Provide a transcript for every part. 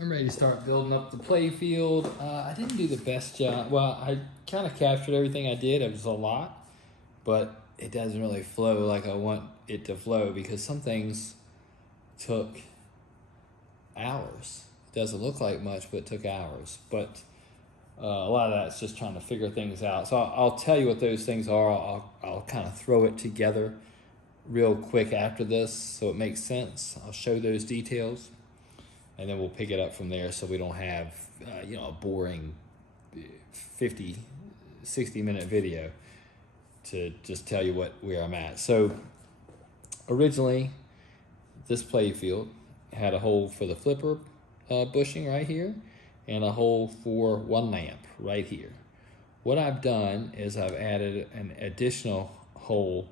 I'm ready to start building up the play field. I didn't do the best job. Well, I kind of captured everything I did. It was a lot, but it doesn't really flow like I want it to flow because some things took hours. It doesn't look like much, but it took hours. But a lot of that's just trying to figure things out. So I'll tell you what those things are. I'll kind of throw it together real quick after this so it makes sense. I'll show those details. And then we'll pick it up from there so we don't have, a boring 50, 60-minute video to just tell you where I'm at. So originally, this play field had a hole for the flipper bushing right here and a hole for one lamp right here. What I've done is I've added an additional hole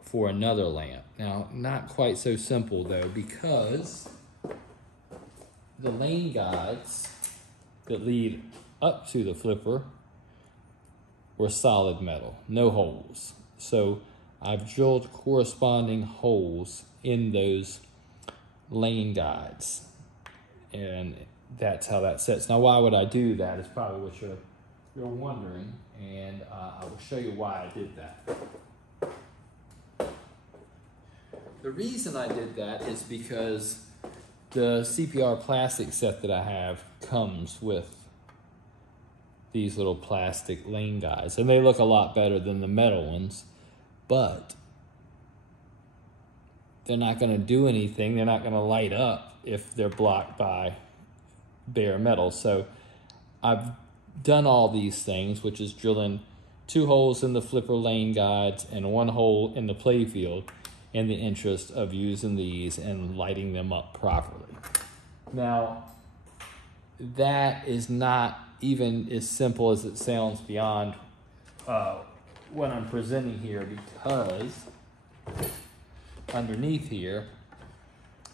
for another lamp. Now, not quite so simple though, because the lane guides that lead up to the flipper were solid metal, no holes. So I've drilled corresponding holes in those lane guides, and that's how that sits. Now, why would I do that is probably what you're wondering, and I will show you why I did that. The reason I did that is because the CPR plastic set that I have comes with these little plastic lane guides, and they look a lot better than the metal ones, but they're not going to do anything. They're not going to light up if they're blocked by bare metal. So I've done all these things, which is drilling 2 holes in the flipper lane guides and 1 hole in the play field, in the interest of using these and lighting them up properly. Now, that is not even as simple as it sounds beyond what I'm presenting here, because underneath here,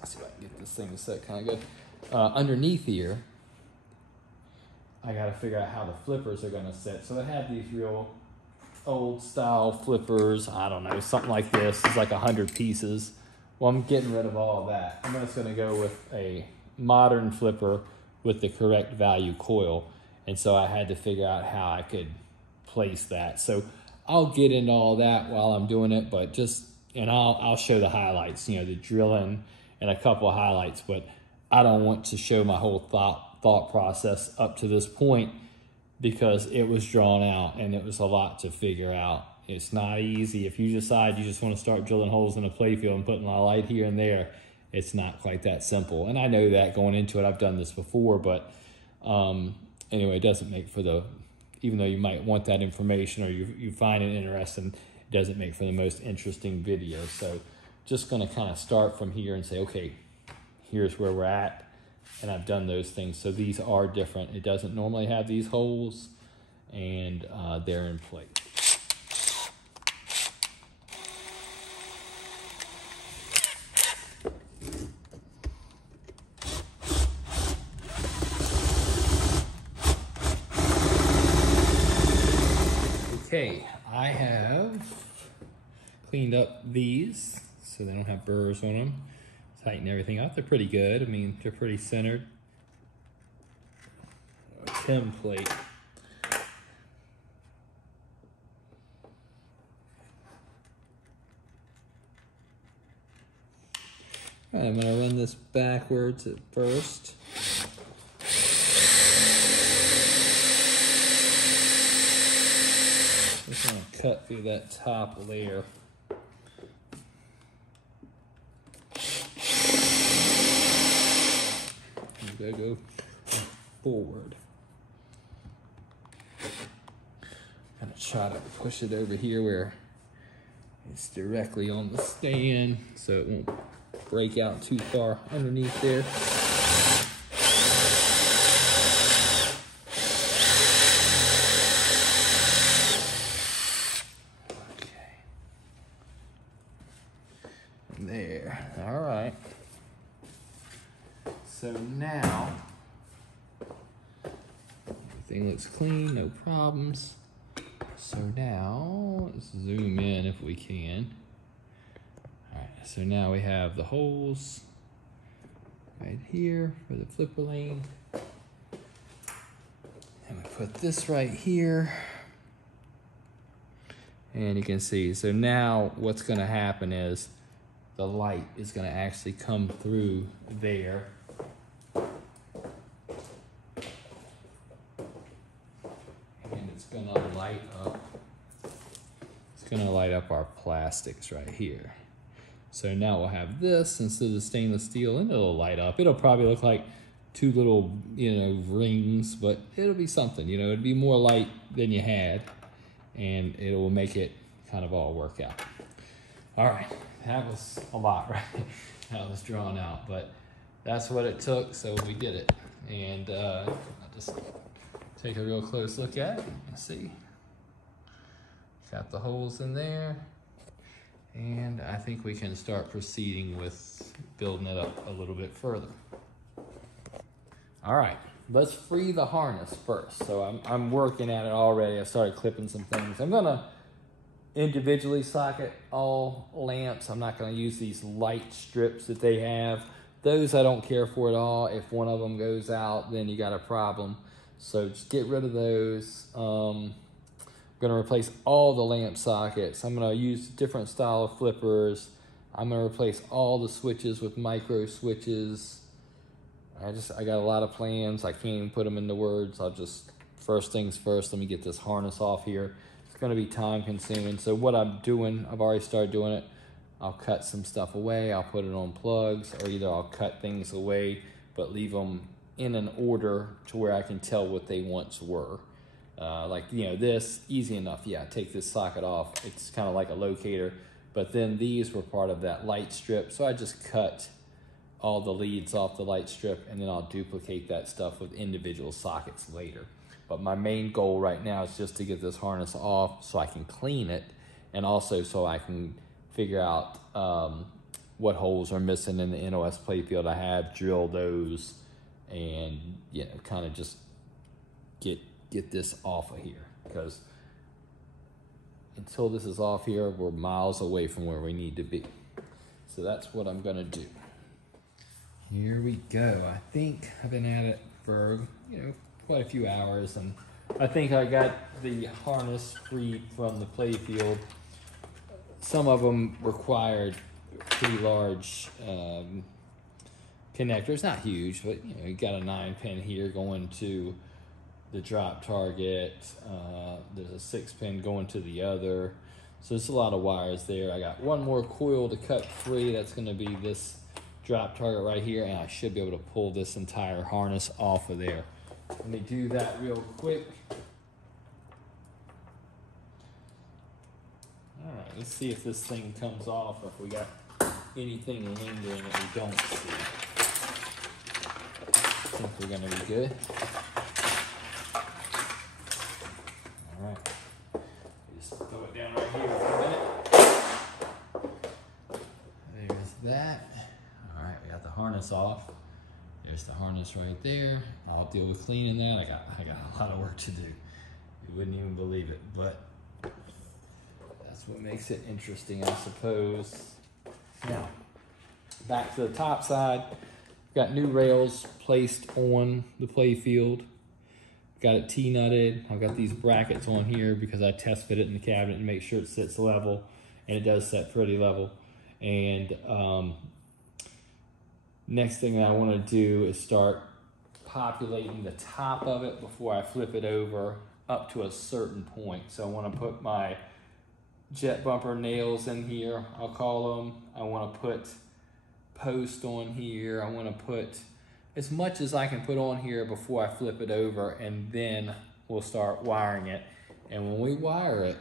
let's see if I can get this thing to set kind of good. Underneath here, I got to figure out how the flippers are going to sit. So I have these real old style flippers, I don't know, something like this. It's like 100 pieces. Well, I'm getting rid of all of that. I'm just going to go with a modern flipper with the correct value coil. And so I had to figure out how I could place that. So I'll get into all that while I'm doing it, but I'll show the highlights, the drilling and a couple of highlights, but I don't want to show my whole thought process up to this point, because it was drawn out and it was a lot to figure out. It's not easy. If you decide you just want to start drilling holes in a playfield and putting a light here and there, it's not quite that simple. And I know that going into it. I've done this before, but anyway, it doesn't make for even though you might want that information or you find it interesting, it doesn't make for the most interesting video. So just going to kind of start from here and say, okay, here's where we're at. And I've done those things. So these are different. It doesn't normally have these holes, and they're in place. Okay, I have cleaned up these so they don't have burrs on them. Tighten everything up. They're pretty good. I mean, they're pretty centered. Template. All right, I'm going to run this backwards at first. Just going to cut through that top layer. Go forward. I'm gonna try to push it over here where it's directly on the stand so it won't break out too far underneath there. Okay. There. All right. So now, everything looks clean, no problems. So now, let's zoom in if we can. All right, so now we have the holes right here for the flipper lane. And we put this right here. And you can see, so now what's gonna happen is the light is gonna actually come through there. And it's gonna light up. It's gonna light up our plastics right here. So now we'll have this instead of stainless steel, and it'll light up. It'll probably look like two little, rings, but it'll be something, it'd be more light than you had, and it will make it kind of all work out. All right, that was a lot, right? That was drawn out, but that's what it took, so we did it. And I'll just take a real close look at it and see. Got the holes in there. And I think we can start proceeding with building it up a little bit further. All right, let's free the harness first. So I'm working at it already. I started clipping some things. I'm gonna individually socket all lamps. I'm not gonna use these light strips that they have. Those I don't care for at all. If one of them goes out, then you got a problem. So just get rid of those. I'm gonna replace all the lamp sockets. I'm gonna use different style of flippers. I'm gonna replace all the switches with micro switches. I got a lot of plans. I can't even put them into words. First things first, let me get this harness off here. It's gonna be time consuming. So what I'm doing, I've already started doing it. I'll cut some stuff away. I'll put it on plugs, or either I'll cut things away, but leave them in an order to where I can tell what they once were. This, easy enough. Yeah, take this socket off. It's kind of like a locator, but then these were part of that light strip. So I just cut all the leads off the light strip, and then I'll duplicate that stuff with individual sockets later. But my main goal right now is just to get this harness off so I can clean it, and also so I can figure out what holes are missing in the NOS playfield I have, drill those, and kind of just get this off of here, because until this is off here, we're miles away from where we need to be. So that's what I'm gonna do. Here we go. I think I've been at it for quite a few hours, and I think I got the harness freed from the playfield. Some of them required pretty large connectors, not huge, but you got a 9-pin here going to the drop target. There's a 6-pin going to the other. So there's a lot of wires there. I got one more coil to cut free. That's gonna be this drop target right here, and I should be able to pull this entire harness off of there. Let me do that real quick. All right, let's see if this thing comes off, or if we got anything lingering that we don't see. I think we're gonna be good. All right, just throw it down right here for a minute. There's that. All right, we got the harness off. There's the harness right there. I'll deal with cleaning that. I got a lot of work to do. You wouldn't even believe it, but that's what makes it interesting, I suppose. Now, back to the top side. Got new rails placed on the playfield. Got it T-nutted. I've got these brackets on here because I test fit it in the cabinet and make sure it sits level, and it does set pretty level. And next thing that I want to do is start populating the top of it before I flip it over up to a certain point. So I want to put my jet bumper nails in here, I'll call them. I want to put post on here. I want to put as much as I can put on here before I flip it over, and then we'll start wiring it. And when we wire it,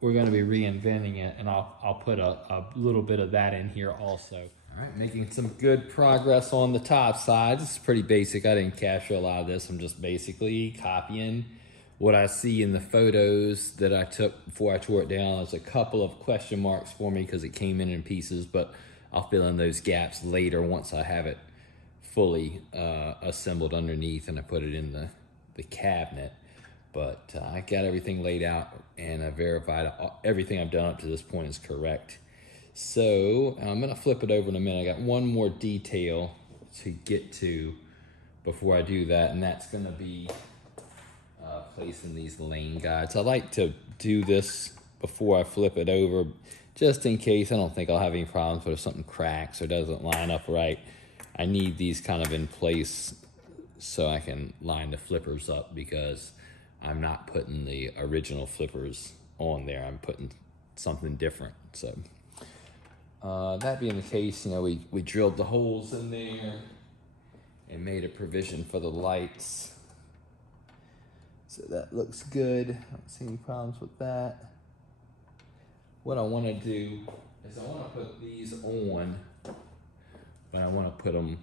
we're going to be reinventing it, and I'll put a little bit of that in here also. All right, making some good progress on the top side. This is pretty basic. I didn't capture a lot of this. I'm just basically copying what I see in the photos that I took before I tore it down. There's a couple of question marks for me because it came in pieces, but I'll fill in those gaps later once I have it fully assembled underneath and I put it in the cabinet. But I got everything laid out, and I verified everything I've done up to this point is correct. So I'm gonna flip it over in a minute. I got one more detail to get to before I do that, and that's gonna be placing these lane guides. I like to do this before I flip it over, just in case. I don't think I'll have any problems, but if something cracks or doesn't line up right, I need these kind of in place so I can line the flippers up, because I'm not putting the original flippers on there. I'm putting something different. So that being the case, you know, we drilled the holes in there and made a provision for the lights. So that looks good. I don't see any problems with that. What I want to do is I want to put these on, but I want to put them,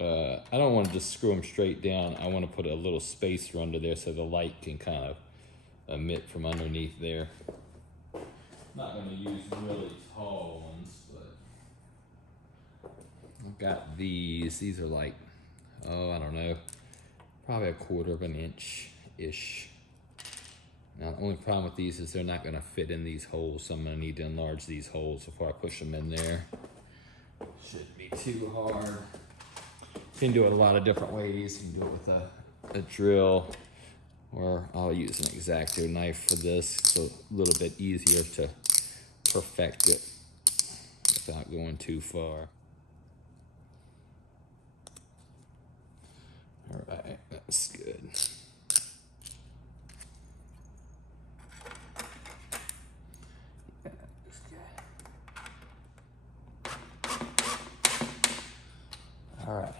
I don't want to just screw them straight down. I want to put a little spacer under there so the light can kind of emit from underneath there. I'm not going to use really tall ones, but I've got these. These are like, oh, I don't know, probably a 1/4 of an inch-ish. Now, the only problem with these is they're not going to fit in these holes, so I'm going to need to enlarge these holes before I push them in there. Shouldn't be too hard. You can do it a lot of different ways. You can do it with a drill, or I'll use an X-Acto knife for this. It's a little bit easier to perfect it without going too far. All right, that's good. All right,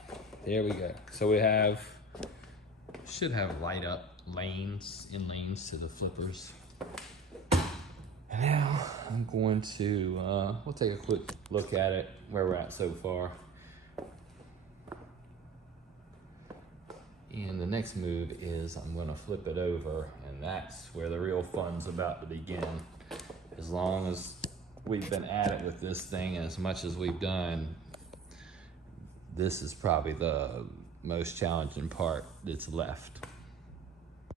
there we go. So we should have light up lanes, in lanes to the flippers. And now I'm going to, we'll take a quick look at it, where we're at so far. And the next move is I'm gonna flip it over, and that's where the real fun's about to begin. As long as we've been at it with this thing, and as much as we've done, this is probably the most challenging part that's left.